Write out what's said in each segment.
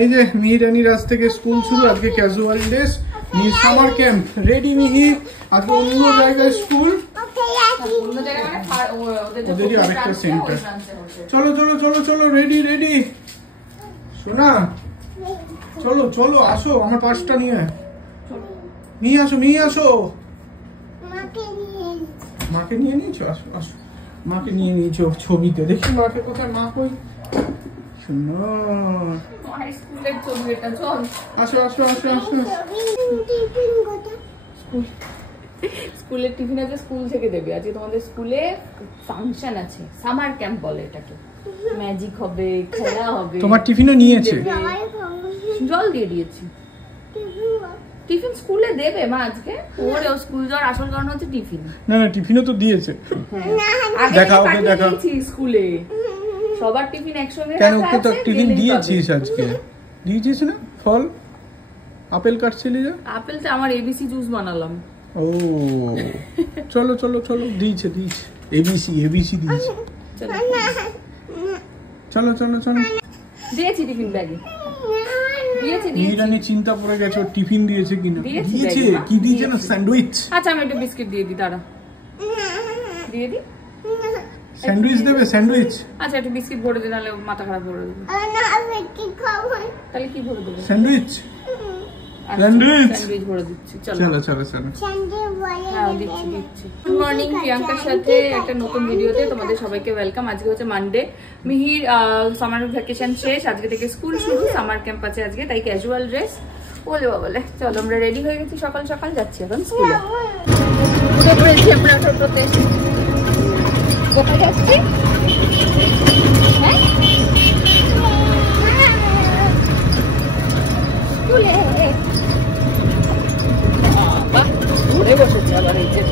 এই যে মিহিরানির আজ থেকে স্কুল শুরু, আজকে casual dress, summer camp ready. মিহি আজকে অন্য জায়গায় স্কুল, ওদেরই আরেকটা সেন্টার। চলো চলো চলো চলো, রেডি রেডি সোনা, চলো চলো আসো, আমার পার্সটা নিয়ে আসো, নিয়ে আসো। মাকে নিয়ে নিয়েছো? আসো আসো, মাকে নিয়ে নিয়েছো ছবিতে, দেখি মাকে কোথায়, মা কই? আসো আসো আসো আসো। স্কুলের টিফিন আছে, স্কুল থেকে দেবে। আজকে তোমাদের স্কুলে ফাংশন আছে, সামার ক্যাম্প বলে এটাকে। ম্যাজিক হবে, খেলা হবে। তোমার টিফিনও নিয়েছে? জল দিয়ে দিয়েছি। টিফিন স্কুলে দেবে মা আজকে। ওরে স্কুল যাওয়ার আসল কারণ হচ্ছে টিফিন। না না, টিফিনও তো দিয়েছে। দেখা ওকে, দেখা স্কুলে সবার টিফিন একসঙ্গে। কেন ওকে তো টিফিন দিয়েছিস আজকে? দিয়েছিস না? ফল আপেল কাটছিলি যে? আপেলটা আমার এবিসি জুস বানালাম। ও চলো চলো চলো, দিয়েছে দিয়েছে, এবিসি এবিসি দিয়েছে। চলো চলো চলো, দিয়েছি টিফিন ব্যাগে। মিহিরানি চিন্তা পড়ে গেছে টিফিন দিয়েছে কিনা। দিয়েছে, কি দিয়েছে না? স্যান্ডউইচ। আচ্ছা আমি একটু বিস্কিট দিয়ে দিই, দাঁড়া দিয়ে দিই। স্যান্ডউইচ দেবে? স্যান্ডউইচ। আচ্ছা একটু বিস্কিট ভরে দিই, নাহলে মাথা খারাপ করে দেবে। তাহলে কি ভরে দেবো? স্যান্ডউইচ। স্যান্ডউইচ ভরে দিচ্ছি। চলো চলো চলো চলো। হ্যাঁ দিচ্ছি দিচ্ছি। গুড মর্নিং, প্রিয়াঙ্কার সাথে একটা নতুন ভিডিওতে তোমাদের সবাইকে ওয়েলকাম। আজকে হচ্ছে মানডে। মিহির সামার ভ্যাকেশন শেষ, আজকে থেকে স্কুল শুরু, সামার ক্যাম্প আছে আজকে, তাই ক্যাজুয়াল ড্রেস। বলে বাবলে চলো, আমরা রেডি হয়ে গেছি, সকাল সকাল যাচ্ছি এখন স্কুলে। উঠে পড়েছি আমরা টোটোতে। কোথায় যাচ্ছি? হ্যাঁ স্কুলে। ঘুরে বসেছে আবার এই যে।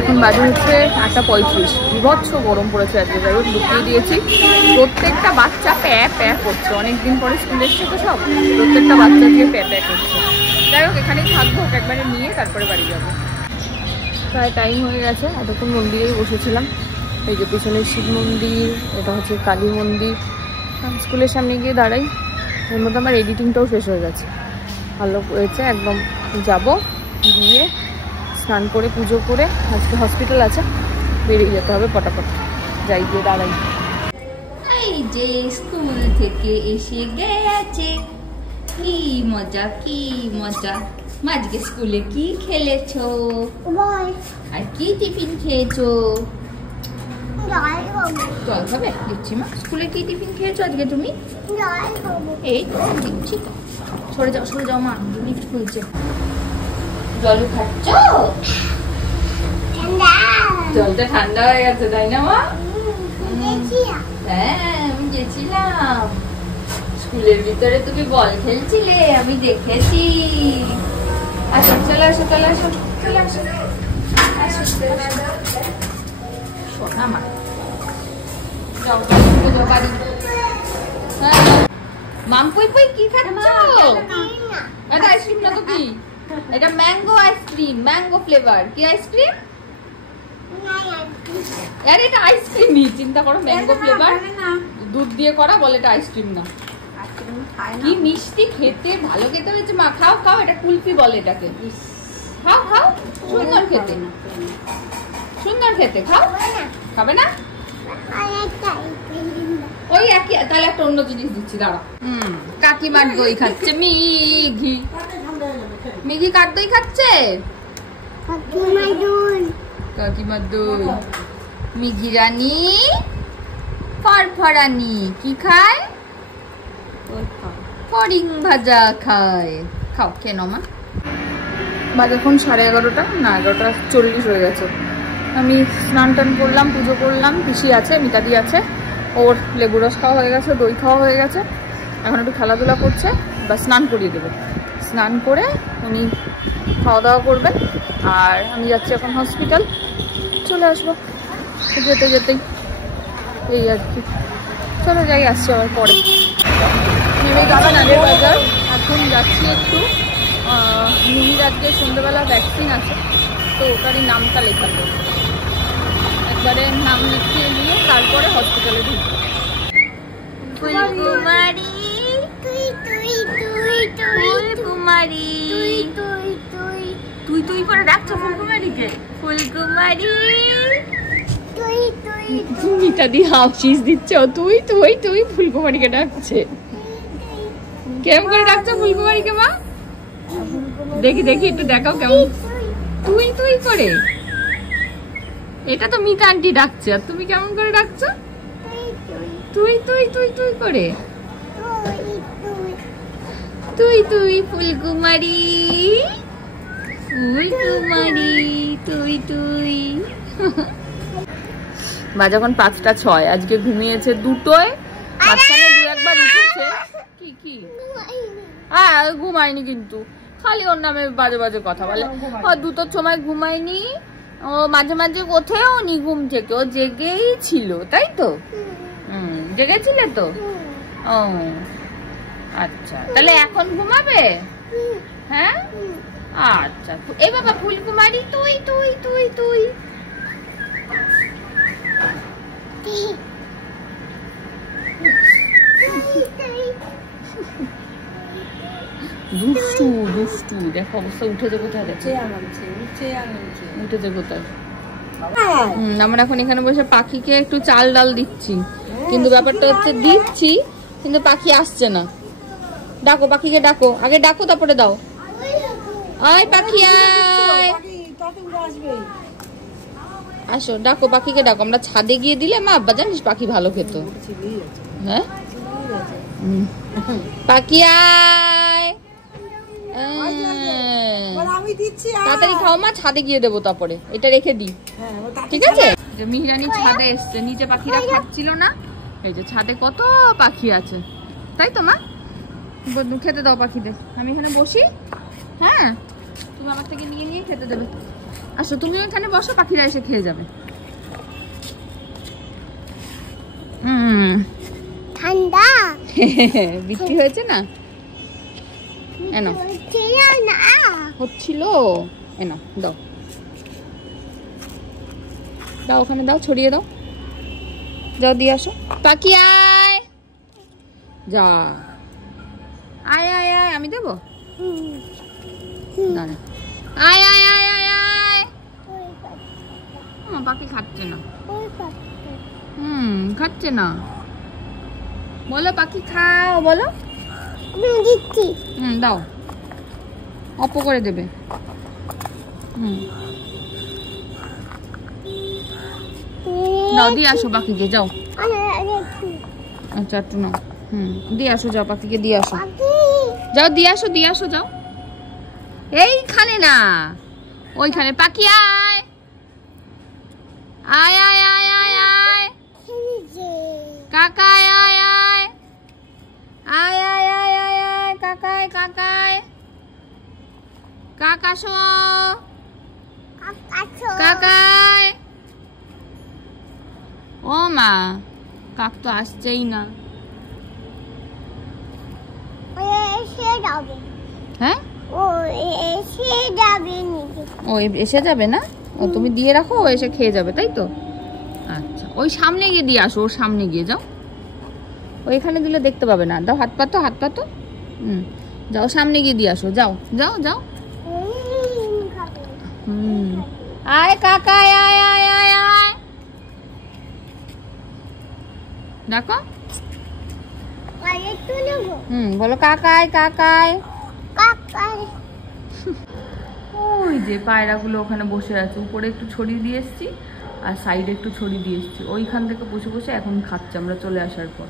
এখন বাজে হচ্ছে 8:35। বিভৎস গরম পড়েছে আজকে, যাই হোক ঢুকিয়ে দিয়েছি। প্রত্যেকটা বাচ্চা প্যা প্যা করছে, অনেকদিন পরে স্কুলে এসছে তো সব, প্রত্যেকটা বাচ্চা দিয়ে প্যা প্যা করছে। যাই হোক এখানেই থাকবো, একবারে নিয়ে তারপরে বাড়ি যাবো। প্রায় টাইম হয়ে গেছে, এতক্ষণ মন্দিরেই বসেছিলাম। এই যে পিছনে শিব মন্দির, এটা হচ্ছে কালী মন্দির। স্কুলের সামনে গিয়ে দাঁড়াই, এর মধ্যে আমার এডিটিংটাও শেষ হয়ে গেছে। ভালো হয়েছে একদম। যাব, গিয়ে স্নান করে পুজো করে, আজকে হসপিটাল আছে, বেরিয়ে যেতে হবে পটাপট। যাই, গিয়ে দাঁড়াই। এই যে স্কুল থেকে এসে গেছে, কি মজা কি মজা। আজকে স্কুলে কি খেলেছো আর কি টিফিন খেয়েছো? জল খাবে? দিচ্ছি মা। স্কুলে কি টিফিন খেয়েছো আজকে তুমি? এই দিচ্ছি তো। সরে যাও মা, লিফট খুলছে। জল খাচ্ছ? জলটা ঠান্ডা হয়ে গেছে তাই না মা? হ্যাঁ আমি গেছিলাম। স্কুলের ভিতরে তুমি বল খেলছিলে, আমি দেখেছি। আচ্ছা চলে আসো চলে আসো চলে আসো। শোনা মা, যাও বাড়ি। মাম পই পই কি খাচ্ছ? এটা আইসক্রিম না তো কি? এটা ম্যাঙ্গো আইসক্রিম, ম্যাঙ্গো ফ্লেভার। কি আইসক্রিম? আরে এটা আইসক্রিমই, চিন্তা করো, ম্যাঙ্গো ফ্লেভার, দুধ দিয়ে করা, বলে এটা আইসক্রিম না। কি মিষ্টি খেতে, ভালো খেতে হয়েছে মা। খাও খাও, এটা কুলফি বলে এটাকে। খাও খাও, সুন্দর খেতে, সুন্দর খেতে। খাও, খাবে না? ওই একই, তাহলে একটা অন্য জিনিস দিচ্ছি, দাঁড়া। কাকিমার দই খাচ্ছে মিঘি। মিঘি কার দই খাচ্ছে? কাকিমার দই। মিঘি রানী ফরফরানি কি খায়? ফড়িং ভাজা খায়। খাও, কেন মা? বাজে এখন 11:30, না 11:40 হয়ে গেছে। আমি স্নান টান করলাম, পুজো করলাম। পিসি আছে, মিতাদি আছে, ওর লেবু রস খাওয়া হয়ে গেছে, দই খাওয়া হয়ে গেছে। এখন একটু খেলাধুলা করছে, বা স্নান করিয়ে দেবে। স্নান করে উনি খাওয়া দাওয়া করবেন, আর আমি যাচ্ছি এখন হসপিটাল। চলে আসবো যেতে যেতেই, এই আর কি। চলো যাই, আসছি আবার পরে। নেমে যাবেন আগের বাজার, এখন যাচ্ছি লিখছি একটু। মিহির আজকে সন্ধ্যেবেলা ভ্যাকসিন আছে, তো ওটারই নামটা লেখাবো। একবারে নাম লিখিয়ে নিয়ে তারপরে হসপিটালে ঢুকবো। ফুলকুমারী ফুলকুমারী তুই তুই করে ডাকছো ফুলকুমারীকে। ফুলকুমারী মিটা দিয়ে হাউচিস দিচ্ছ। তুই তুই তুই ফুলকুমারীকে ডাকছে। কেমন করে ডাকছো ফুলকুমারীকে মা? দেখি দেখি একটু দেখাও কেমন তুই তুই করে। এটা তো মিতা আন্টি ডাকছে, আর তুমি কেমন করে ডাকছো? তুই তুই তুই তুই করে। তুই তুই ফুলকুমারী ফুলকুমারী তুই তুই। বাজে এখন 5টা 6। আজকে ঘুমিয়েছে 2টোয়, মাঝখানে 2-1বার উঠেছে। কি কি হ্যাঁ ঘুমায়নি, কিন্তু খালি ওর নামে বাজে বাজে কথা বলে। ও 2টোর সময় ঘুমায়নি, ও মাঝে মাঝে কোথাও নি ঘুম থেকে, ও জেগেই ছিল তাই তো? জেগেছিলে তো? ও আচ্ছা, তাহলে এখন ঘুমাবে? হ্যাঁ আচ্ছা। এই বাবা ফুলকুমারী তুই তুই তুই তুই দুষ্টু দুষ্টু। দেখো অবস্থা, উঠেছে কোথায়? উঠেছে কোথায়? আমরা এখন এখানে বসে পাখিকে একটু চাল ডাল দিচ্ছি, কিন্তু ব্যাপারটা হচ্ছে দিচ্ছি কিন্তু পাখি আসছে না। ডাকো পাখিকে, ডাকো আগে, ডাকো তারপরে দাও। আয় পাখি আয়, আসো ডাকো পাখিকে ডাকো। আমরা ছাদে গিয়ে দিলে মা আব্বা জানিস পাখি ভালো খেত। হ্যাঁ পাখি আয়, তাড়াতাড়ি খাও মা, ছাদে গিয়ে দেবো তারপরে। এটা রেখে দিই, ঠিক আছে? যে মিহিরানি ছাদে এসছে, নিচে পাখিরা খাচ্ছিল না, এই যে ছাদে কত পাখি আছে তাই তো মা? খেতে দাও পাখিদের, আমি এখানে বসি। হ্যাঁ তুমি আমার থেকে নিয়ে নিয়ে খেতে দেবে। আসো তুমিও এখানে বসো, পাখিরা এসে খেয়ে যাবে। ঠান্ডা বৃষ্টি হয়েছে না? এনো হচ্ছিল, এনো দাও দাও, ওখানে দাও, ছড়িয়ে দাও, যাও দিয়ে আসো। পাখি আয়, যা আয় আয় আয়, আমি দেবো দাঁড়া। আয় আয় আয় আয় আয়। পাখি খাচ্ছে না, খাচ্ছে না। বলো পাখি খাও, বলো। দাও, অল্প করে দেবে। দাও দিয়ে আসো পাখিকে, যাও। আচ্ছা একটু নাও, দিয়ে আসো, যাও পাখিকে দিয়ে আসো, যাও দিয়ে আসো, দিয়ে আসো, যাও। এইখানে না, ওইখানে। পাখি আয় আয় আয় আয় আয় আয়, কাকায় আয় আয় আয় আয় আয় আয় আয়, কাকায় কাকায়, কাকাশো কাকায়। ও মা, কাক তো আসছেই না। হ্যাঁ ও এসে যাবে না? ও তুমি দিয়ে রাখো, ও এসে খেয়ে যাবে তাই তো? আচ্ছা ওই সামনে গিয়ে দিয়ে আসো, ওর সামনে গিয়ে যাও। ওইখানে দিলে দেখতে পাবে না। দাও হাত পাতো, হাত পাতো। যাও সামনে গিয়ে দিয়ে আসো, যাও যাও যাও। আয় কাকায় আয় আয় আয় আয়, দেখো। বলো কাকায় কাকায় কাকায়। ওই যে পায়রাগুলো ওখানে বসে আছে, উপরে একটু ছড়িয়ে দিয়ে এসছি আর সাইডে একটু ছড়িয়ে দিয়ে এসছি। ওইখান থেকে বসে বসে এখন খাচ্ছে আমরা চলে আসার পর,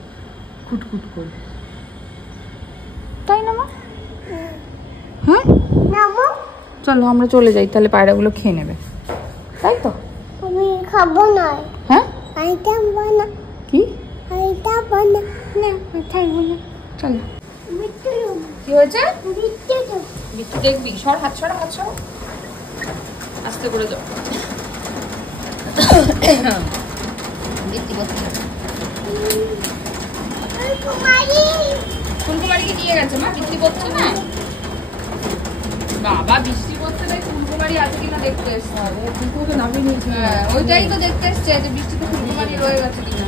খুটখুট করে। তাই না মা? হ্যাঁ চলো আমরা চলে যাই, তাহলে পায়রাগুলো খেয়ে নেবে তাই তো? আমি খাবো না। হ্যাঁ খাবো না। কি খাবো না, না খাবো না। চলো। কি হয়েছে? বিট্টু দেখবি? সর, হাত সর, হাত সর, আস্তে করে যাও। ফুলকুমারীকে নিয়ে গেছে মা, বিক্রি করছে না। বাবা বৃষ্টি পড়ছে তাই ফুলকুমারি আছে কিনা দেখতে এসছে। হ্যাঁ ওইটাই তো দেখতে এসছে যে বৃষ্টিতে ফুলকুমারি রয়ে গেছে কিনা।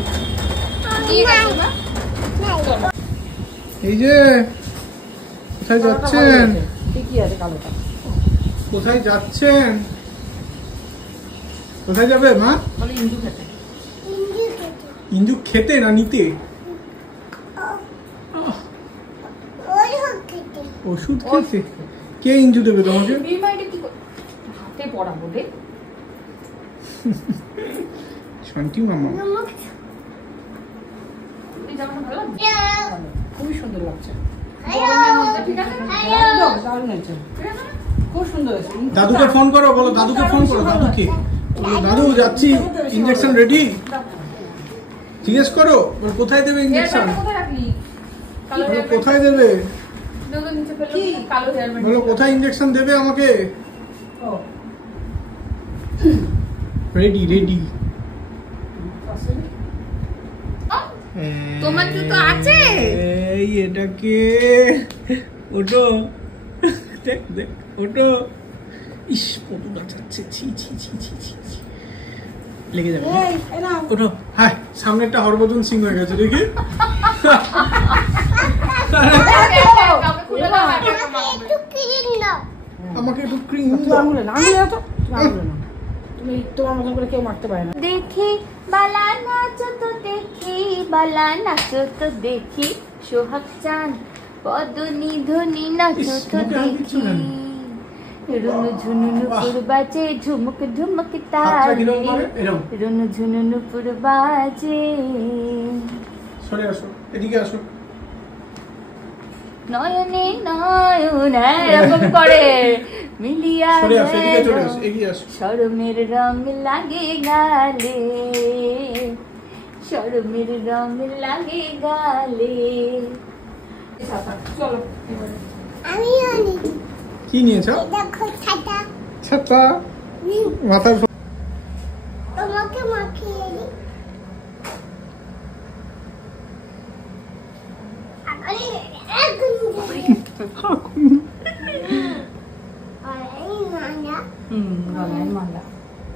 ঠিক আছে মা চলো। এই যে কোথায় যাচ্ছেন? ঠিকই আছে কালোটা। কোথায় যাচ্ছেন? কোথায় যাবে মা? বলে ইন্দু খেতে। ইন্দু খেতে না নিতে? ওষুধ খেতে? কে ইন্দু দেবে তোমাকে? হাতে পড়াবো রে শান্তি মামা। খুবই সুন্দর লাগছে। ঠিক আছে একদম দারুণ হয়েছে। খুব সুন্দর হয়েছে। দাদুকে ফোন করো, বলো দাদুকে ফোন করো। দাদুকে বলো, দাদু যাচ্ছি, ইনজেকশন রেডি? জিজ্ঞেস করো বলো কোথায় দেবে ইনজেকশন? কোথায় দেবে বলো, কোথায় ইনজেকশন দেবে আমাকে? Ready ready. তোমার জুতো আছে? এই এটাকে ওটো দেখ দেখ ওটো। ইস পটুটা যাচ্ছে, ছি ছি ছি ছি ছি ছি। লেগে যাবে ওটো। হ্যাঁ সামনেটা হরভজন সিং হয়ে গেছে দেখি। আমাকে একটু ক্রিম আঙুলে না, আঙুলে তো আঙুলে না। তুমি তোমার মতন করে কেউ মারতে পারে না। দেখি বালা নাচো তো দেখি, বালা নাচো তো দেখি, সোহাগ চাঁদ পদনি ধনি নাচো তো দেখি, রুনু ঝুনু নুপুর বাজে ঝুমুক ঝুমুক তালে, রুনু ঝুনু নুপুর বাজে। সরে আসো, এদিকে আসো। নয়নে নয়ন এরকম করে মিলিয়া শরমের রং লাগে গালে, শরমের রং লাগে গালে। চলো কি নিয়েছ? ছাতা মাথায় তোমাকে মাখিয়ে দিই। গলায় মালা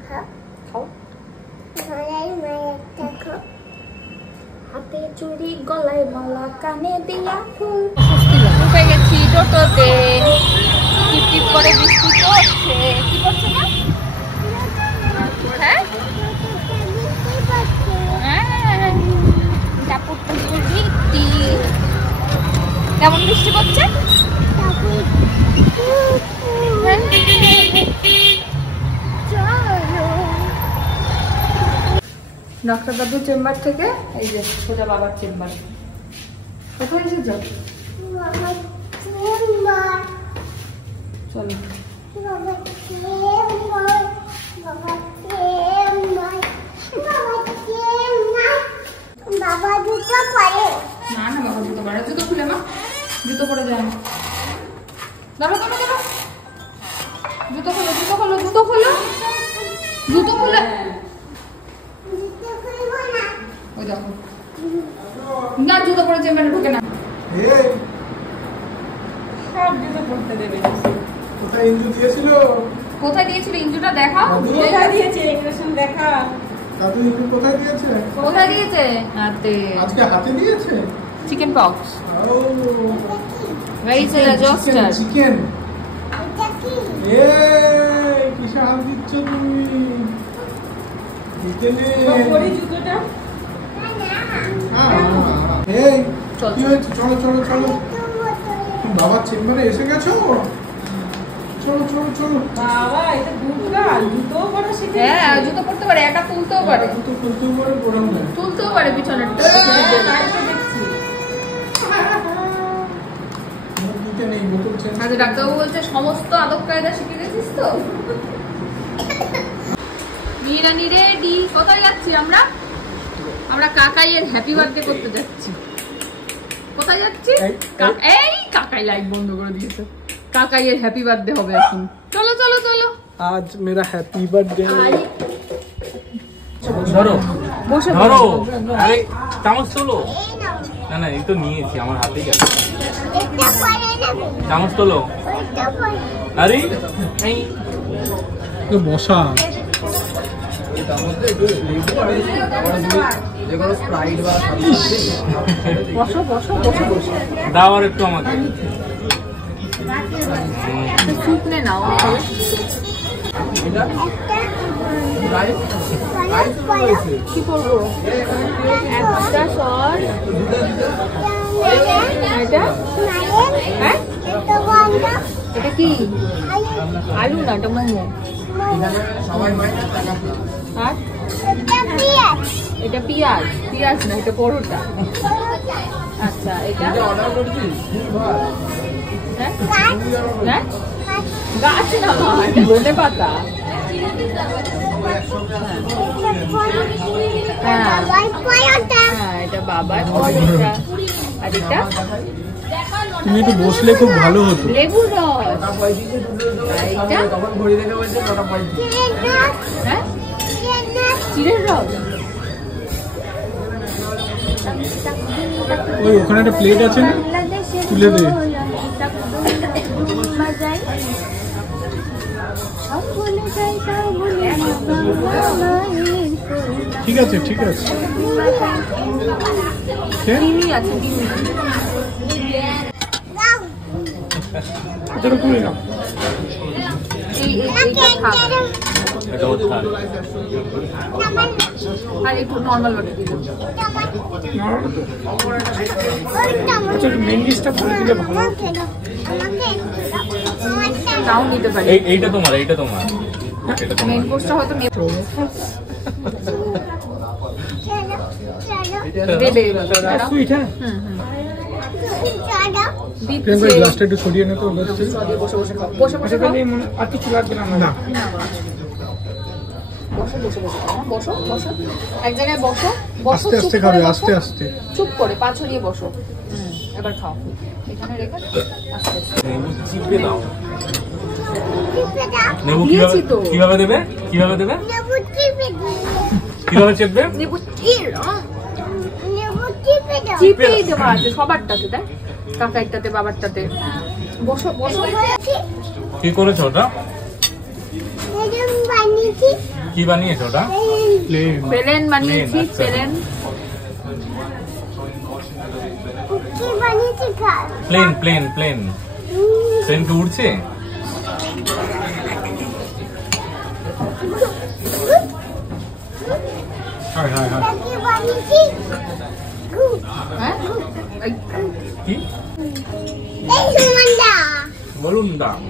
খাও। হাতে চুড়ি গলায় মালা কানে দিয়া ফুল। উঠে গেছি টোটোতে, টিপ টিপ করে বৃষ্টি পড়ছে। কি করছে না? হ্যাঁ টাপুর টুপুর বৃষ্টি। কেমন বৃষ্টি পড়ছে? ডাক্তার দাদুর চেম্বার থেকে এই যে সোজা বাবার চেম্বার। কোথায় এসেছ? চলো বাবা জুতো পরে না না বাবা জুতো পরে। জুতো খুলে মা, জুতো পরে যায় না। দাঁড়ো দাঁড়ো দাঁড়ো, জুতো খোলো জুতো খোলো জুতো খোলো জুতো খোলো। ওই দেখো না জুতো পরে চেম্বারে ঢুকে না। সব জুতো পরতে দেবে। কোথায় ইঞ্জু দিয়েছিল? কোথায় দিয়েছিল ইঞ্জুটা দেখাও। কোথায় দিয়েছে ইনজেকশন দেখা। দাদু ইঞ্জু কোথায় দিয়েছে? কোথায় দিয়েছে? হাতে। আজকে হাতে দিয়েছে? Chicken pox. ও ভেরি জস্টার চিকেন। এটা কি? এই কিসে হাত দিচ্ছ তুমি? দিতে নে। পরি জুতোটা। এই কি হয়েছে? চলো চলো চলো। বাবার চেম্বারে এসে গেছো? চলো চলো চলো। বাবা এটা দুর্গাল জুতো পরা শিখে। হ্যাঁ জুতো পরতে পারে, একা তুলতেও পারে। জুতো খুলতেও পারে, পরাও না। তুলতেও পারে পিছনেরটা। দেখছি দিতে নেই বোতল চেঞ্জ। আচ্ছা ডাক্তারবাবু বলছে সমস্ত আদব কায়দা শিখে গেছিস তো? নিরানি রেডি। কোথায় যাচ্ছি আমরা? আমরা কাকাইয়ের হ্যাপি বার্থডে করতে যাচ্ছি। কোথায় যাচ্ছি? এই কাকাই লাইট বন্ধ করে দিয়েছে। কাকাইয়ের হ্যাপি বার্থডে হবে এখন। চলো চলো চলো। आज मेरा हैप्पी बर्थडे। ধরো বসে ধরো। আরে চামচ তোলো। না না এই তো নিয়েছি আমার হাতেই আছে। চামচ তোলো। আরে তো বসা বসো বসো বসো বসো দাও আর একটু আমাকে। স্যুপ নে নাও। কি করবো? একটা সস, এটা হ্যাঁ এটা কি আলু না, এটা মোমো। আর এটা পেঁয়াজ, পেঁয়াজ না এটা পরোটা। আচ্ছা এটা হ্যাঁ হ্যাঁ গাছ না এটা ধনে পাতা। হ্যাঁ হ্যাঁ এটা বাবার পরোটা। আর এটা তুমি একটু বসলে খুব ভালো হতো। লেবুর রস। এটা হ্যাঁ চিড়ের রস। ওই ওখানে একটা প্লেট আছে না, তুলে দে। ঠিক আছে ঠিক আছে ডিমি আছে, ডিমি। এটা করে নাও। এইটা খাও। এটা ওর থাল। আর একটু নর্মাল বাটি দিতে। আচ্ছা মেন ডিশটা বলে দিলে ভালো। নাও নিতে পারি। এইটা তোমার, এইটা তোমার, এটা তোমার। মেন কোর্সটা হয়তো দেবে সুইট হ্যাঁ। দিচ্ছে। গ্লাসটা একটু সরিয়ে নে তো গ্লাস থেকে। বসে বসে খাও, বসে বসে খাও। আর কিছু লাগবে না। না বসো বসে বসে খাও। বসো বসো এক জায়গায় বসো বসো। আস্তে আস্তে খাবে, আস্তে আস্তে। চুপ করে পা ছড়িয়ে বসো। এবার খাও। এখানে রেখে আস্তে আস্তে। নেবু চিপে দাও। নেবু দিয়েছি তো। কিভাবে দেবে? কিভাবে দেবে? কিভাবে চেপবে? নেবু চিপেই দেওয়া আছে সবারটাতে। দেখ কাকারটাতে, বাবারটাতে। বসো বসো। কি করেছো ওটা? কি বানিয়েছো ওটা? প্লেন বানিয়েছি, আচ্ছা। Plane. Plane plane plane plane কি উড়ছে? হ্যাঁ হ্যাঁ হ্যাঁ হ্যাঁ কি বলুন দাম?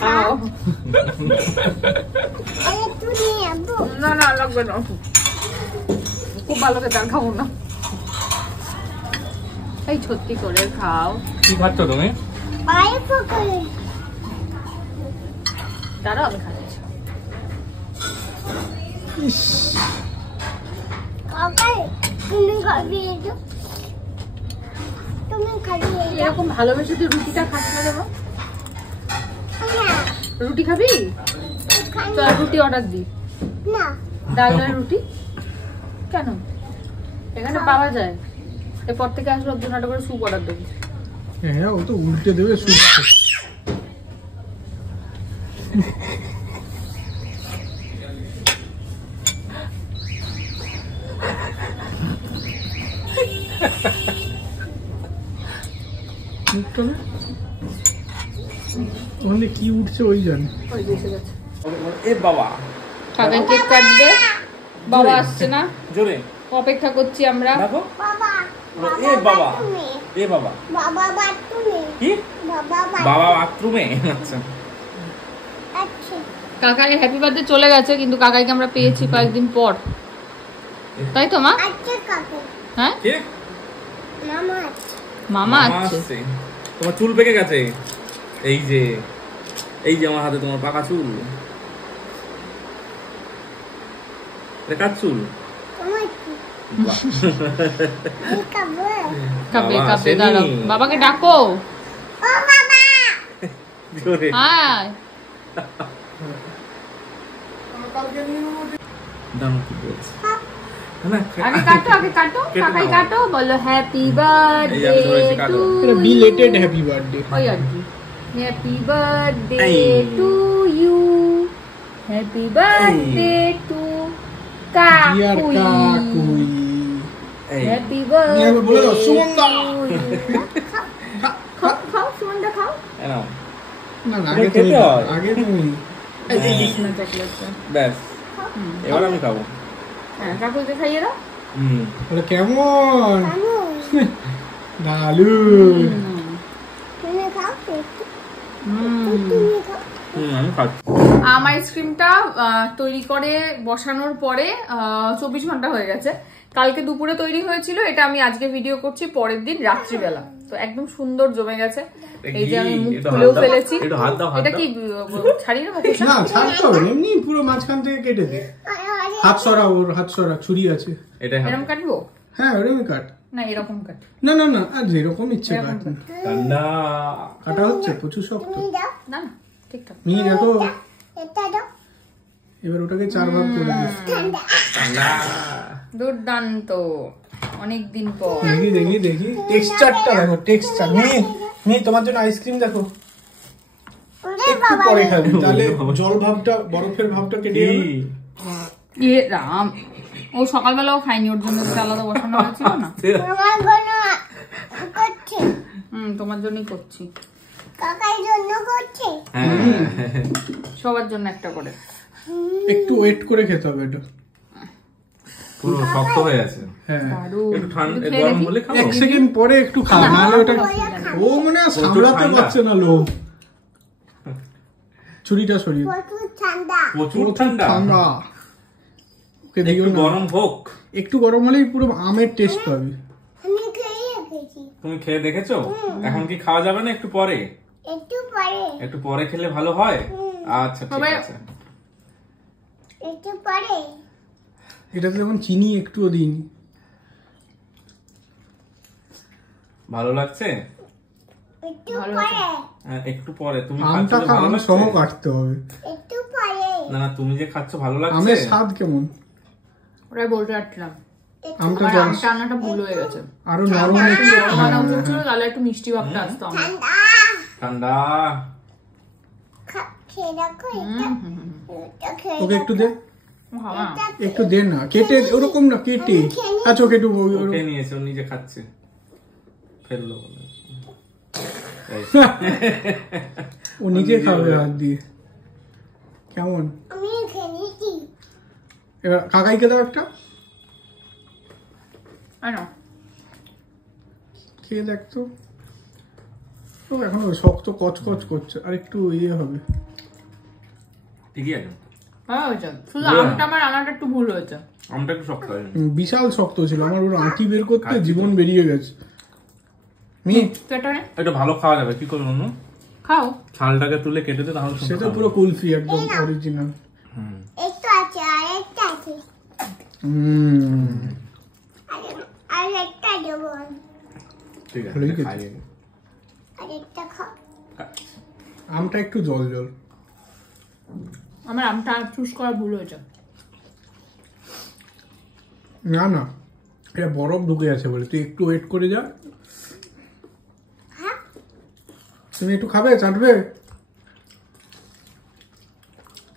খাও। না না লাগবে না, খুব ভালো খেতে, আর খাবো না। এই সত্যি করে খাও। কি খাচ্ছ তুমি? তারও আমি খাচ্ছি। এরকম ভালোবেসে তুই রুটিটা খাস না দেবো? রুটি খাবি? তো আর রুটি অর্ডার দি। ডাল ডাল রুটি কেন? এখানে পাওয়া যায়। এরপর থেকে আসলে ওর জন্য একটা করে স্যুপ অর্ডার দেবো। হ্যাঁ ও তো উল্টে দেবে স্যুপ। ওখানে কি উঠছে ওই জানে। ওই বেঁচে গেছে। এ বাবা, কাকা কেক কাটবে, বাবা আসছে না, জোরে অপেক্ষা করছি আমরা। দেখো। এ বাবা, এ বাবা কি? বাবা বাথরুমে। আচ্ছা কাকাই হ্যাপি বার্থডে চলে গেছে, কিন্তু কাকাইকে আমরা পেয়েছি কয়েকদিন পর, তাই তো মা? হ্যাঁ কে? মামা আসছে। তোমার চুল পেকে গেছে। এই যে, এই যে আমার হাতে তোমার পাকা চুল। কার চুল? কাবে কাবে দাঁড়াও, বাবাকে ডাকো। জোরে। হাই দাঁড়াও কি বলছে? আগে কাটো কাকাই কাটো, বলো হ্যাপি বার্থডে টু এটা বিলেটেড হ্যাপি বার্থডে। ওই আর কি, happy birthday to you, happy birthday to কাকুই, হ্যাপি বার্থডে বলে দাও সুমনদা। খাও সুমনদা খাও। না আগে তুমি, আগে তুমি। ব্যাস এবার আমি খাবো। হ্যাঁ কাকুকে খাইয়ে দাও। বলে কেমন ডালু। তুমি খাও আমি খাচ্ছি। আম আইসক্রিমটা তৈরি করে বসানোর পরে 24 ঘন্টা হয়ে গেছে। কালকে দুপুরে তৈরি হয়েছিল, এটা আমি আজকে ভিডিও করছি পরের দিন রাত্রিবেলা। তো একদম সুন্দর জমে গেছে। এই যে আমি মুখ খুলেও ফেলেছি। এটা কি ছাড়িয়ে নেবো? না ছাড়তে হবে, এমনি পুরো মাঝখান থেকে কেটে দে। হাত সরা, ওর হাত সরা, ছুরি আছে। এরকম কাটবো? হ্যাঁ ওরকমই কাট। না এরকম কাট। না না না, আর যেরকম ইচ্ছে কাট। ঠান্ডা কাটা হচ্ছে প্রচুর শক্ত। না না ঠিকঠাক। নিয়ে দেখো, এটা দাও। এবার ওটাকে 4 ভাগ করে দিস। ঠান্ডা দুর্দান্ত, অনেকদিন পর। দেখি দেখি দেখি টেক্সচারটা দেখো, টেক্সচার। নিয়ে তোমার জন্য আইসক্রিম দেখো। একটু পরে খাবি, তাহলে জল ভাবটা, বরফের ভাবটা কেটে যাবে। এ রাম, ও সকালবেলাও খাইনি, ওর জন্য আলাদা বসানো হয়েছিল না। তোমার জন্য করছি, তোমার জন্যই করছি। কাকার জন্য করছি। সবার জন্য একটা করে। একটু ওয়েট করে খেতে হবে এটা। পুরো শক্ত হয়ে আছে। হ্যাঁ একটু ঠান্ডা গরম হলে খাও। 1 সেকেন্ড পরে একটু খাও, নাহলে ওটা ও মনে হয় সামলাতে পারছে না লোভ। ছুরিটা সরিয়ে প্রচুর ঠান্ডা। প্রচুর ঠান্ডা। ওকে দিও একটু না, গরম হোক। একটু গরম হলেই পুরো আমের টেস্ট পাবি। আমি খেয়ে রেখেছি। তুমি খেয়ে দেখেছো? এখন কি খাওয়া যাবে না? একটু পরে, একটু পরে খেলে ভালো হয়। আচ্ছা ঠিক আছে, একটু পরে। এটাতে যেমন চিনি একটুও দিইনি। ভালো লাগছে? একটু পরে। একটু পরে। তুমি আমটা খাচ্ছো ভালো আম লাগছে? সহ কাটতে হবে। একটু পরে। না না, তুমি যে খাচ্ছো ভালো লাগছে? আমের স্বাদ কেমন? ওরাই বলতে পারছিলাম আমটা আমার জল আমটা আনাটা ভুল হয়ে গেছে। আরো নরম একটু। আনা উচিত ছিল, তাহলে একটু মিষ্টি ভাবটা আসতো আমার। ঠান্ডা। ঠান্ডা। খেয়ে দেখো এটা। এটা খেয়ে ওকে একটু দে, বাবা, একটু দে না, কেটে ওরকম না, কেটে। আচ্ছা ওকে একটু ওকে নিয়েছে, ও নিজে খাচ্ছে, ফেললো বলে। ও নিজে খাবে হাত দিয়ে। কেমন? আমি খেয়ে নিয়েছি। এবার কাকাইকে দাও একটা, আনো। খেয়ে দেখতো। ও এখনো শক্ত কচকচ করছে, আর একটু ইয়ে হবে। ঠিকই আছে। হ্যাঁ হয়েছে, শুধু আমটা আমার আনাটা একটু ভুল হয়েছে। আমটা একটু শক্ত হয়েছে। বিশাল শক্ত ছিল, আমার ওর আঁটি বের করতে জীবন বেরিয়ে গেছে। এটা ভালো খাওয়া যাবে, কি করবো নু? খাও, ছালটাকে তুলে কেটে দে, তাহলে সেটা পুরো কুলফি একদম অরিজিনাল। একটু আছে, আর একটা আছে। আর একটা দেবো। ঠিক আছে, ভালোই খাই। খেতে। আর একটা খাও। আমটা একটু জল জল। আমার আমটা চুজ করা ভুল হয়েছে। না না, এটা বরফ ঢুকে আছে বলে, তুই একটু ওয়েট করে যা। তুমি একটু খাবে, চাটবে?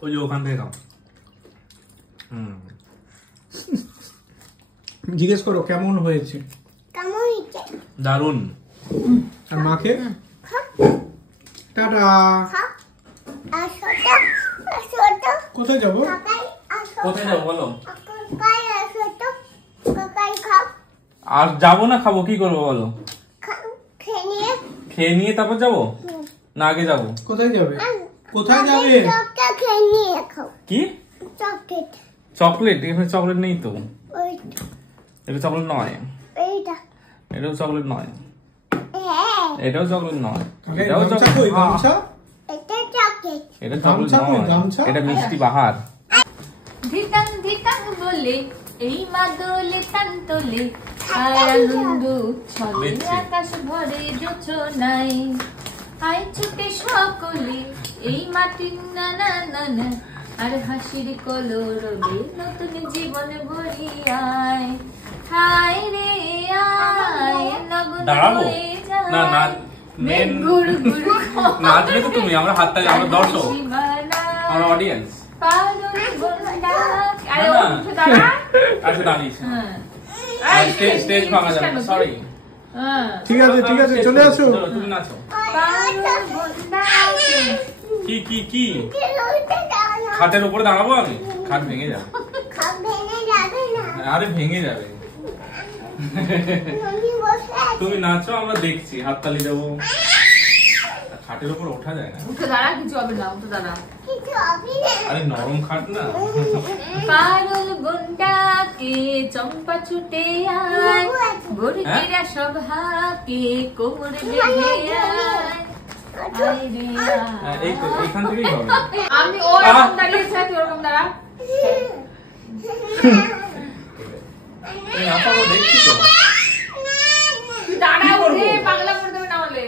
ওই যে ওখান থেকে খাও। জিজ্ঞেস করো কেমন হয়েছে। কেমন হয়েছে? দারুন। আর মাকে টাটা। খাও। আর ছোটো, ছোটো। কোথায় যাবো? কাকাই আর ছোটো। কোথায় যাবো বলো? কাকাই আর ছোটো। কাকাই খাও। আর যাবো না, খাবো, কি করবো বলো? খেয়ে নিয়ে। খেয়ে নিয়ে তারপর যাবো না আগে যাবো? কোথায় যাবে? কোথায় যাবে? চকটা খেয়ে নিয়ে খাও। কি চকলেট? চকলেট? এখানে চকলেট নেই তো। ওইটা। এটা চকলেট নয়। এইটা। এটাও চকলেট নয়। হ্যাঁ। এটাও চকলেট নয়। তাহলে এটাও গামছা চকলেট। কই, গামছা? এটা চকলেট। এটা চকলেট গামছা কই, নয়, গামছা? এটা মিষ্টি বাহার। ধিতাং ধিতাং বলে এই মাদলে তান্তলে আর আনন্দ ছলে আকাশ ভরে জোছনাই আই ছুটে সকলে এই মাটির নানা নানা আর হাসির কলরবে নতুন জীবন ভরিয়ায় হায় রে আয় লগন হয়ে যায় না না মেন নাচবে তো তুমি, আমরা হাততালি, আমরা দর্শক, আমরা অডিয়েন্স। আরে ও উঠে দাঁড়া। আচ্ছা দাঁড়িয়েছি, স্টেজ ভাঙা যাবে না, সরি। ঠিক আছে ঠিক আছে, চলে আসো। তুমি নাচো। কি কি কি খাটের উপরে দাঁড়াবো আমি? খাট ভেঙে যাবে। আরে ভেঙে যাবে। তুমি নাচো, আমরা দেখছি, হাততালি দেবো। খাটের উপর ওঠা যায় না। উঠে দাঁড়া, কিছু হবে না, উঠে দাঁড়া। আরে নরম খাট না। পারুল গুন্ডাকে চম্পা ছুটে আয়, গরিবেরা সব হাকে কোমর বেঁধে আয়। এইখান থেকেই হবে। আমি ওরকম দাঁড়িয়েছি, ওরকম দাঁড়া। দেখছি তো, দাঁড়া ওরে, বাংলা করে দেবে না হলে।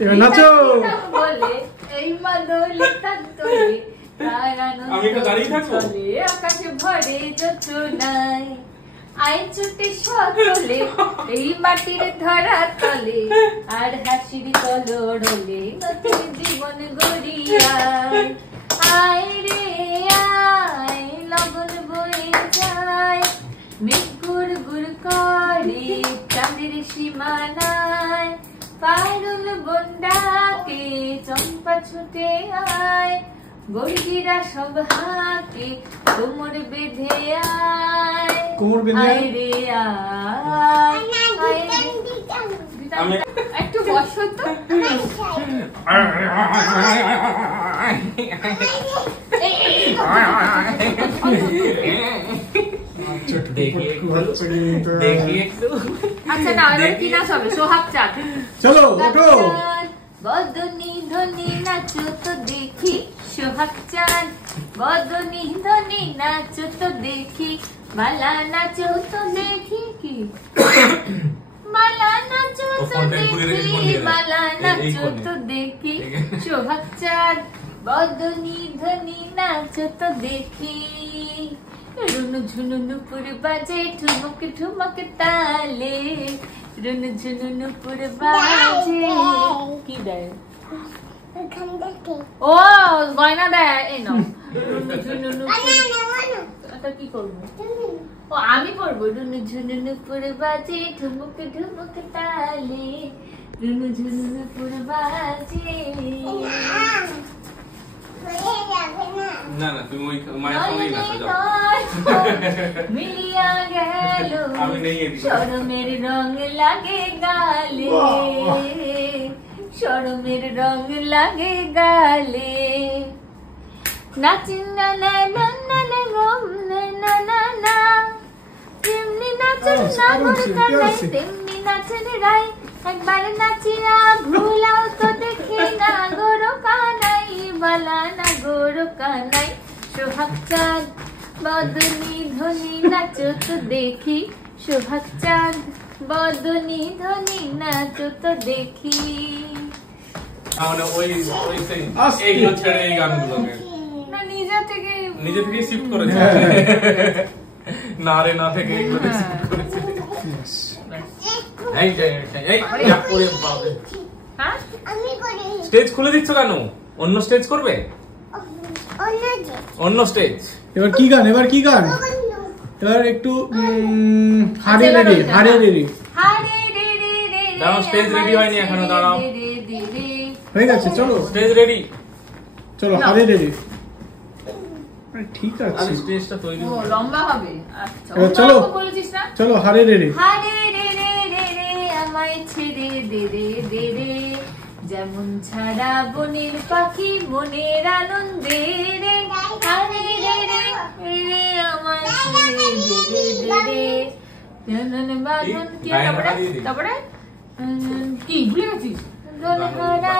এবার নাচো। বলে এই মাদলে তান্তরে তার আমি তো দাঁড়িয়ে থাকবো। আনন্দে আকাশে ভরে যোচনায় আই ছুটে সকলে এই মাটির ধরা তলে আর হাসির কলরলে নতুন জীবন গড়িয়ায় আয় রে আয় লগন বয়ে যায় মেঘ গুড় গুড় করে চাঁদের সীমানায় পারুল বন্ডাকে চম্পা ছুটে আয় গরিবেরা সব হাকে কোমর বেঁধে আয়, কোমর বেঁধে আয় রে আয়, আয় রে। একটু বসো তো। আচ্ছা না, এবার কি নাচ হবে? সোহাগ চাঁদ। চলো ওঠো। বদনি ধনি নাচো তো দেখি সোহাগ চাঁদ, বদনি ধনি নাচো তো দেখি, মালা নাচো তো দেখি, কি মালা নাচো তো দেখি, মালা নাচো তো দেখি সোহাগ চাঁদ, বদনি ধনি নাচো তো দেখি। রুনু ঝুনু নুপুর বাজে ঠুমক ঠুমক তালে, রুনু ঝুনু নুপুর বাজে। কি দেয়? ও গয়না দেয়। এই নাও রুনু ঝুনু নুপুর। কি করবো? ও আমি পড়বো। রুনু ঝুনু নুপুর বাজে ঠুমক ঠুমক তালে, রুনু ঝুনু নুপুর বাজে। না না, তুমি ওই মায়ের সঙ্গেই নাচো, যাও। মিলিয়া গেল আমি নেই এদিকে। শরমের রং লাগে গালে, শরমের রং লাগে গালে, নাচি না না না না না গম না না না না, তেমনি নাচেন না গোরকানাই, তেমনি নাচেন রাই, একবার নাচিয়া ভুলাও তো দেখে না গোরকানাই, বালা না গোরকানাই। সোহাগ চাঁদ বদনি ধনি নাচো তো দেখি, সোহাগ চাঁদ বদনি ধনি নাচো তো দেখি। মানে ওই এইগুলো ছেড়ে এই গানগুলোকে না নিজে থেকে শিফট করেছে। না রে না থেকে এইগুলো শিফট করেছে। এই ওরে বাবা, হ্যাঁ স্টেজ খুলে দিচ্ছ কেন? অন্য স্টেজ করবে? অন্য স্টেজ। এবার কি গান? এবার কি গান? এবার একটু হারে রেডি, হারে রেডি। দাঁড়াও, স্টেজ রেডি হয়নি এখনো, দাঁড়াও। হয়ে গেছে, চলো স্টেজ রেডি, চলো হারে রেডি। ঠিক আছে, আরে স্টেজটা তৈরি ও লম্বা হবে। আচ্ছা এবার চলো বলেছিস না? চলো হারে রেডি। হারে রে রে রে রে আমায় ছেড়ে দে রে দে রে, যেমন ছাড়া বনের পাখি মনের আনন্দে রে, হারে রে রে রে আমায় ছেড়ে দে রে দে রে, নন বাঁধন কি তারপরে কি ভুলে গেছিস? দোলহারা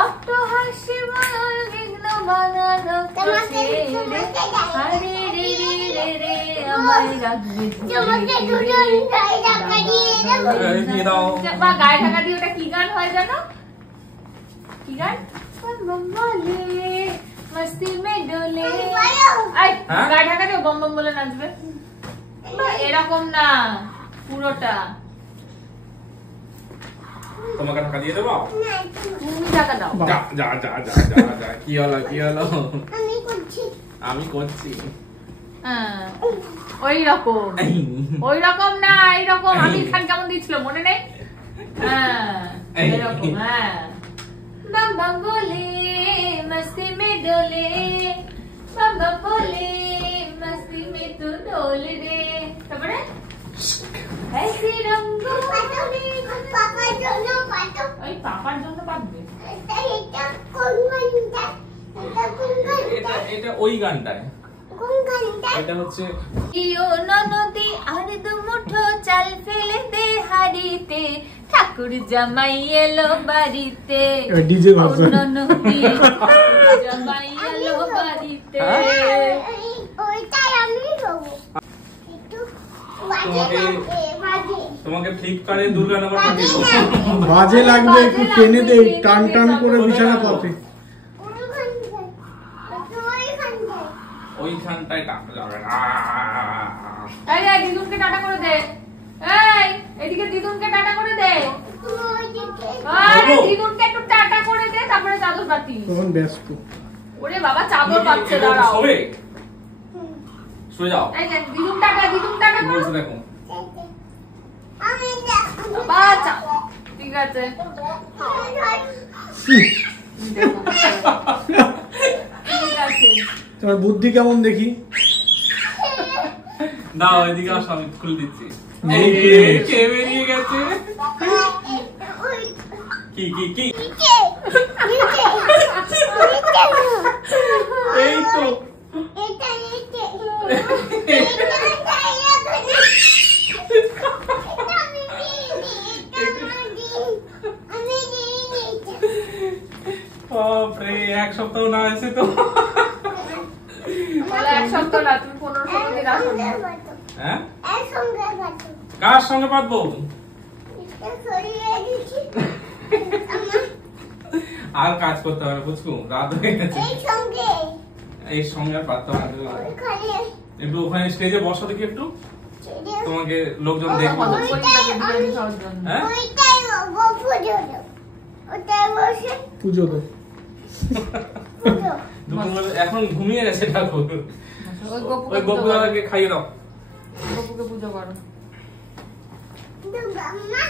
অট্ট হাসি বল বিঘ্ন বাধা ধরছে রে, হারে রে রে রে রে তোমায় রাখবে তোমাকে দুজন গায়ে ঢাকা দিয়ে দেবো। দিয়ে দাও। বা গায়ে ঢাকা দিয়ে ওটা কি গান হয় জানো? কি গান? বম বলে মস্তি মে ডোলে। আই হ্যাঁ? গায়ে ঢাকা দিয়ে বম বম বলে নাচবে। বা এরকম না, পুরোটা। তোমাকে টাকা দিয়ে দেবো? তুমি টাকা দাও। যা যা যা যা যা যা। কি হলো কি হলো? আমি করছি। আমি করছি। হ্যাঁ, ওই রকম না, এইরকম আমির খান কেমন দিয়েছিল মনে নেই? হ্যাঁ, এরকম। হ্যাঁ, বম বম বলে মস্তি মে ডোলে, বম বম বলে মস্তি মে তু ডোলে রে। তারপরে ऐसे रंगों में পাপার জন্য পাতো। ওই পাপার জন্য পাববে। এটা কোন গানটা? এটা কোন গানটা? এটা ওই গানটায়। কোন গানটা? এটা হচ্ছে ইও ননদি আর দু মুঠো চাল ফেলে দে হাড়িতে, ঠাকুর জামাই এলো বাড়িতে। DJ version. ননদি ঠাকুর জামাই এলো বাড়িতে। ওইটাই আমি গাবো। একটু বাজে লাগবে, বাজে। তোমাকে ফ্লিপকার্টে দুর্গানগর পাঠিয়ে দেবো। বাজে লাগবে, একটু টেনে দে, টান টান করে বিছানা পাতে। ওইখানটায় টাকা যাবে না। এই এই দিদুনকে টাটা করে দে। এই এদিকে দিদুনকে টাটা করে দে। আরে দিদুনকে একটু টাটা করে দে, তারপরে চাদর পাতি। তখন ব্যস্ত। ওরে বাবা চাদর পাচ্ছে, দাঁড়াও। শোবে? শুয়ে যাও। এই দিদুন টাটা করো। বলছে দেখো। বাচ্চা ঠিক আছে। ঠিক আছে। তোমার বুদ্ধি কেমন দেখি? দাও এদিকে আসো, আমি খুলে দিচ্ছি। এই এই কে বেরিয়ে গেছে? কি কি কি? এই তো। বাপরে, এক সপ্তাহ না এসে তো। বলে এক সপ্তাহ না, তুমি 15-16 দিন আসো না। হ্যাঁ? একসঙ্গে বাতো। কার সঙ্গে পাতবো? সরিয়ে দিচ্ছি। আর কাজ করতে হবে বুঝছো, রাত হয়ে গেছে। একসঙ্গে। এই সঙ্গে আর পাততে হবে না। ওইখানে একটু ওখানে স্টেজে বসো দেখি একটু, ছেড়ে তোমাকে লোকজন দেখবো। হ্যাঁ? ওইটাই গপু দিও। ওটাই বসে পুজো দে। পুজো। দুপুরবেলা এখন ঘুমিয়ে গেছে ঠাকুর। ওই ওই গপু দাদাকে খাইয়ে দাও। গপুকে পুজো করো। দুর্গা মা।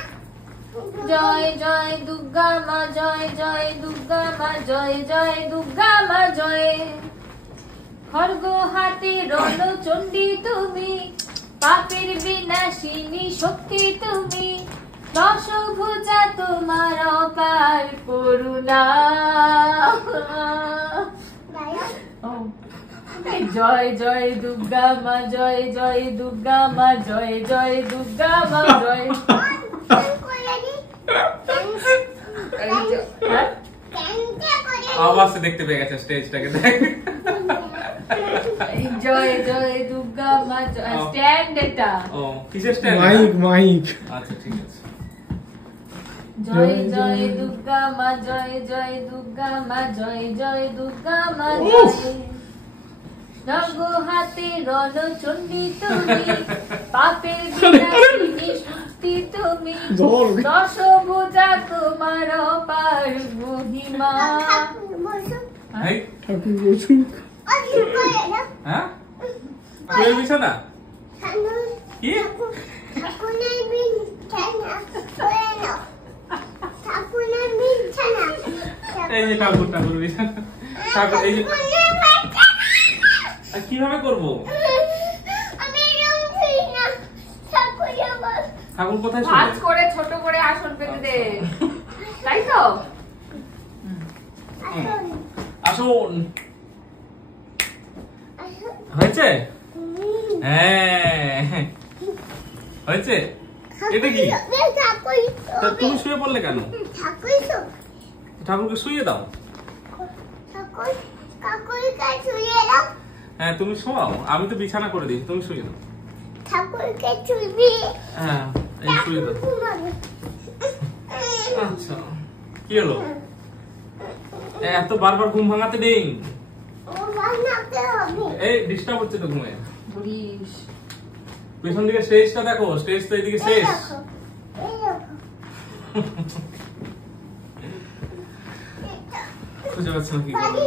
জয় জয় দুর্গা মা, জয় জয় দুর্গা মা, জয় জয় দুর্গা মা জয়। খড়গ হাতে রণ চণ্ডী তুমি, পাপের বিনাশিনী শক্তি তুমি, দশভুজা তোমার অপার করুণা। ও, এই জয় জয় দুর্গা মা, জয় জয় দুর্গা মা, জয় জয় দুর্গা মা জয়। হ্যাঁ? আবার সে দেখতে পেয়ে গেছে স্টেজটাকে, দেখ। এই জয় জয় দুর্গা মা জয়। স্ট্যান্ড এটা। ও কিসের স্ট্যান্ড? Mic mic. আচ্ছা ঠিক আছে। জয় জয় দুর্গা মা, জয় জয় দুর্গা মা, জয় জয় দুর্গা মা জয়। রঙ্গ হাতে রণ চণ্ডী তুমি, পাপের বিনাশিনী শক্তি তুমি, দশভুজা তোমার অপার মহিমা। এই, ঠাকুর বসুক। হ্যাঁ? শুয়ে বিছানা? কি? এই যে ঠাকুর বিছানা। ঠাকুর এই যে আর কিভাবে করবো? ঠাকুর কোথায় শুয়ে? ভাঁজ করে ছোট করে আসন পেতে দে, তাই তো? আসুন। হয়েছে? হ্যাঁ হয়েছে। এটা কি? তা তুমি শুয়ে পড়লে কেন? ঠাকুরকে শুয়ে দাও। হ্যাঁ তুমি শোয়াও, আমি তো বিছানা করে দিই, তুমি শুয়ে দাও। ঠাকুরকে চুলবি। হ্যাঁ এই শুয়ে দাও। আচ্ছা কি হলো? এত বারবার ঘুম ভাঙাতে নেই। এই ডিস্টার্ব হচ্ছে তো ঘুমে। ধরিস পেছন দিকে স্টেজটা দেখো, স্টেজ তো এদিকে শেষ। খুঁজে পাচ্ছি না কি করবো।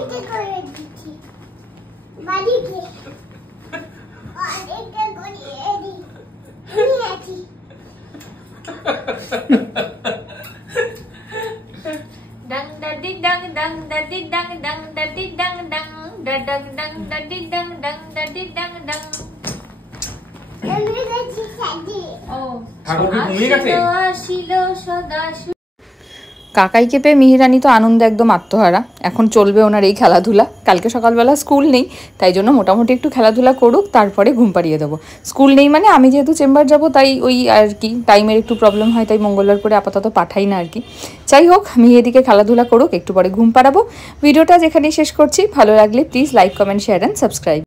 Dang da di dang dang da di dang dang da di dang dang da dang dang da di dang dang da di dang dang. ঠাকুর কি ঘুমিয়ে গেছে? কাকাইকে পেয়ে মিহিরানি তো আনন্দে একদম আত্মহারা। এখন চলবে ওনার এই খেলাধুলা। কালকে সকালবেলা স্কুল নেই, তাই জন্য মোটামুটি একটু খেলাধুলা করুক, তারপরে ঘুম পাড়িয়ে দেবো। স্কুল নেই মানে আমি যেহেতু চেম্বার যাব, তাই ওই আর কি টাইমের একটু প্রবলেম হয়, তাই মঙ্গলবার করে আপাতত পাঠাই না আর কি। যাই হোক, মিহি এদিকে খেলাধুলা করুক, একটু পরে ঘুম পাড়াবো। ভিডিওটা যেখানেই শেষ করছি। ভালো লাগলে please like, comment, share and subscribe.